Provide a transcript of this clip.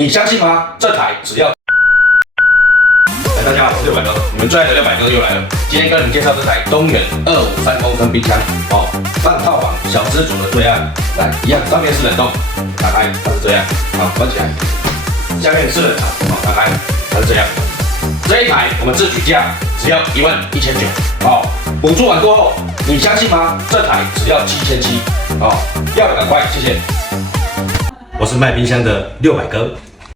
你相信吗？这台只要……大家好，我是600哥，你们最爱的600哥又来了。今天跟你们介绍这台东元253公升冰箱哦，半套房小资族的最爱。来，一样，上面是冷冻，打开它是这样，好，关起来。下面是冷藏，好，打开它是这样。这一台我们自举价只要11900，好，补助完过后，你相信吗？这台只要7700，哦，要赶快，谢谢。我是卖冰箱的600哥。